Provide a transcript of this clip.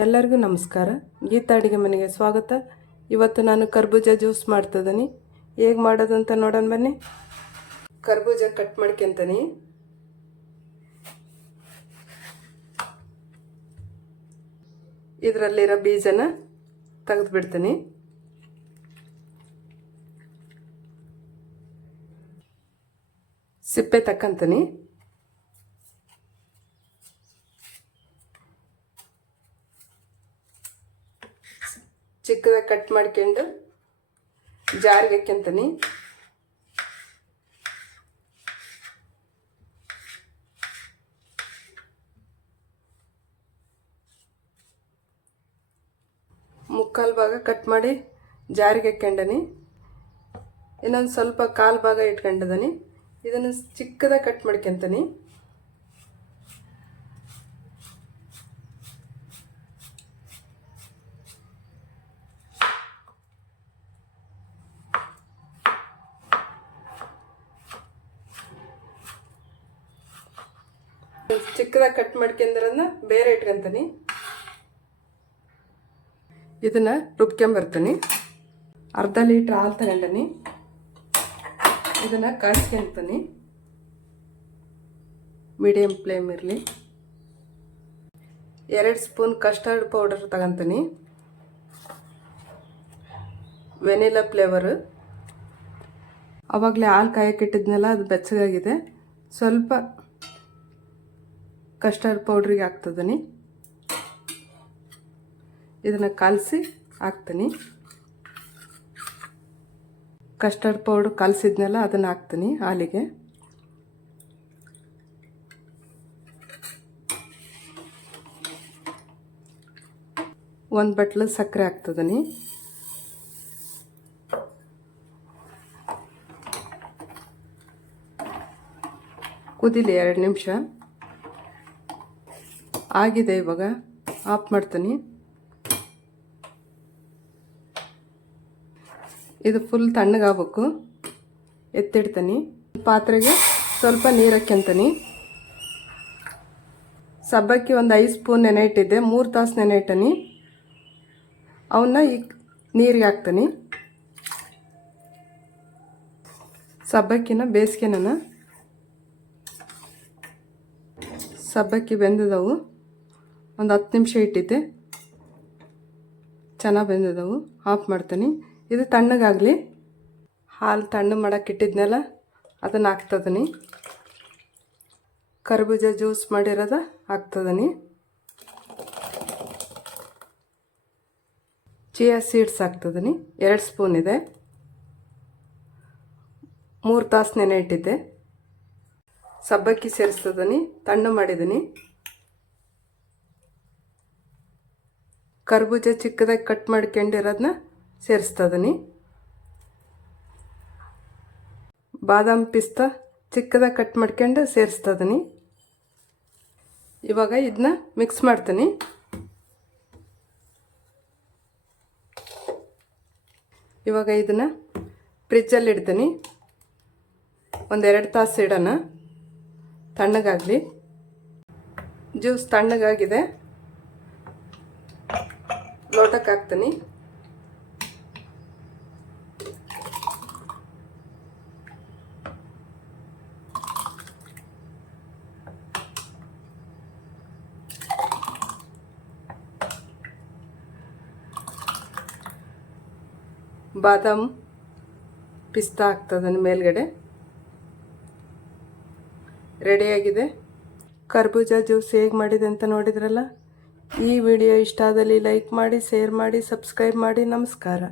ಎಲ್ಲರಿಗೂ ನಮಸ್ಕಾರ. ಗೀತಾ ಅಡುಗೆ ಮನೆಗೆ ಸ್ವಾಗತ. ಇವತ್ತು ನಾನು ಕರ್ಬೂಜ ಜ್ಯೂಸ್ ಮಾಡ್ತಿದ್ದೀನಿ. ಹೇಗೆ ಮಾಡೋದು ಅಂತ ನೋಡೋಣ ಬನ್ನಿ. ಕರ್ಬೂಜ ಕಟ್ ಮಾಡ್ಕೊಂತೀನಿ. ಇದರಲ್ಲಿರೋ ಬೀಜನ ತೆಗೆದು ಬಿಡ್ತೀನಿ. ಸಿಪ್ಪೆ ತಕ್ಕಂತೀನಿ. ಚಿಕ್ಕದಾಗಿ ಕಟ್ ಮಾಡ್ಕೊಂಡು ಜಾರಿಗೆ ಹಾಕ್ಯಂತೀನಿ. ಮುಕ್ಕಾಲು ಭಾಗ ಕಟ್ ಮಾಡಿ ಜಾರಿಗೆ ಹಾಕ್ಯಂಡನಿ. ಇನ್ನೊಂದು ಸ್ವಲ್ಪ ಕಾಲು ಭಾಗ ಇಟ್ಕೊಂಡಿದ್ದೀನಿ. ಇದನ್ನು ಚಿಕ್ಕದಾಗಿ ಕಟ್ ಮಾಡ್ಕೊಂತೀನಿ. ಚಿಕ್ಕದಾಗಿ ಕಟ್ ಮಾಡ್ಕೊಂಡ್ರನ್ನ ಬೇರೆ ಇಟ್ಕೊಂತೀನಿ. ಇದನ್ನ ರುಬ್ಕೊಂಬರ್ತೀನಿ. ಅರ್ಧ ಲೀಟ್ರ್ ಹಾಲು ತಗೊಂಡನಿ. ಇದನ್ನು ಕಾಯಿಸ್ಕೊಂತೀನಿ. ಮೀಡಿಯಮ್ ಫ್ಲೇಮ್ ಇರಲಿ. 2 ಸ್ಪೂನ್ ಕಸ್ಟರ್ಡ್ ಪೌಡರ್ ತಗೊಂತೀನಿ. Vanilla flavour. ಆವಾಗಲೇ ಹಾಲು ಕಾಯಕ್ಕಿಟ್ಟಿದ್ನೆಲ್ಲ ಅದು ಬೆಚ್ಚಗಾಗಿದೆ. ಸ್ವಲ್ಪ ಕಸ್ಟರ್ಡ್ ಪೌಡ್ರಿಗೆ ಹಾಕ್ತಿದ್ದೀನಿ. ಇದನ್ನು ಕಲಸಿ ಹಾಕ್ತೀನಿ. ಕಸ್ಟರ್ಡ್ ಪೌಡ್ರ್ ಕಲಸಿದ್ನೆಲ್ಲ ಅದನ್ನು ಹಾಕ್ತೀನಿ ಹಾಲಿಗೆ. ಒಂದು ಬಟ್ಲು ಸಕ್ಕರೆ ಹಾಕ್ತಿದ್ದೀನಿ. ಕುದೀಲಿ 2 ನಿಮಿಷ. ಆಗಿದೆ. ಇವಾಗ ಆಫ್ ಮಾಡ್ತೀನಿ. ಇದು ಫುಲ್ ತಣ್ಣಗಾಗಬೇಕು. ಎತ್ತಿಡ್ತೀನಿ. ಪಾತ್ರೆಗೆ ಸ್ವಲ್ಪ ನೀರು ಹಾಕ್ಯಂತೀನಿ. ಸಬ್ಬಕ್ಕಿ ಒಂದು 5 ಸ್ಪೂನ್ ನೆನೆ ಇಟ್ಟಿದ್ದೆ. 3 ತಾಸು ನೆನೆ ಇಟ್ಟನಿ. ಅವನ್ನ ಈಗ ನೀರಿಗೆ ಹಾಕ್ತೀನಿ. ಸಬ್ಬಕ್ಕಿನ ಬೇಯಿಸ್ಕೊಳೋಣ. ಸಬ್ಬಕ್ಕಿ ಬೆಂದಿದ್ದವು. ಒಂದು 10 ನಿಮಿಷ ಇಟ್ಟಿದ್ದೆ. ಚೆನ್ನಾಗಿ ಬೆಂದಿದ್ದವು. ಆಫ್ ಮಾಡ್ತೀನಿ. ಇದು ತಣ್ಣಗಾಗಲಿ. ಹಾಲು ತಣ್ಣಗೆ ಮಾಡೋಕೆ ಇಟ್ಟಿದ್ನೆಲ್ಲ ಅದನ್ನು ಹಾಕ್ತಿದ್ದೀನಿ. ಕರ್ಬೂಜ ಜ್ಯೂಸ್ ಮಾಡಿರೋದು ಹಾಕ್ತಿದ್ದೀನಿ. ಚಿಯಾ ಸೀಡ್ಸ್ ಹಾಕ್ತಿದ್ದೀನಿ. 2 ಸ್ಪೂನ್ ಇದೆ. 3 ತಾಸು ನೆನೆ ಇಟ್ಟಿದ್ದೆ. ಸಬ್ಬಕ್ಕಿ ಸೇರಿಸ್ತಿದ್ದೀನಿ. ತಣ್ಣು ಮಾಡಿದ್ದೀನಿ. ಕರ್ಬೂಜ ಚಿಕ್ಕದಾಗಿ ಕಟ್ ಮಾಡ್ಕೊಂಡಿರೋದನ್ನ ಸೇರಿಸ್ತಿದ್ದೀನಿ. ಬಾದಾಮ್ ಪಿಸ್ತಾ ಚಿಕ್ಕದಾಗಿ ಕಟ್ ಮಾಡ್ಕೊಂಡು ಸೇರಿಸ್ತಿದ್ದೀನಿ. ಇವಾಗ ಇದನ್ನ ಮಿಕ್ಸ್ ಮಾಡ್ತೀನಿ. ಇವಾಗ ಇದನ್ನು ಫ್ರಿಜ್ಜಲ್ಲಿ ಇಡ್ತೀನಿ. ಒಂದು 2 ತಾಸು ಇಡೋಣ. ತಣ್ಣಗಾಗಲಿ. ಜ್ಯೂಸ್ ತಣ್ಣಗಾಗಿದೆ. ಲೋಟಕ್ಕೆ ಹಾಕ್ತೀನಿ. ಬಾದಾಮ್ ಪಿಸ್ತಾ ಹಾಕ್ತದನ್ನು ಮೇಲ್ಗಡೆ. ರೆಡಿಯಾಗಿದೆ. ಕರ್ಬೂಜ ಜ್ಯೂಸ್ ಹೇಗೆ ಮಾಡಿದೆ ಅಂತ ನೋಡಿದ್ರಲ್ಲ. ಈ ವಿಡಿಯೋ ಇಷ್ಟ ಆದಲ್ಲಿ ಲೈಕ್ ಮಾಡಿ, ಶೇರ್ ಮಾಡಿ, ಸಬ್ಸ್ಕ್ರೈಬ್ ಮಾಡಿ. ನಮಸ್ಕಾರ.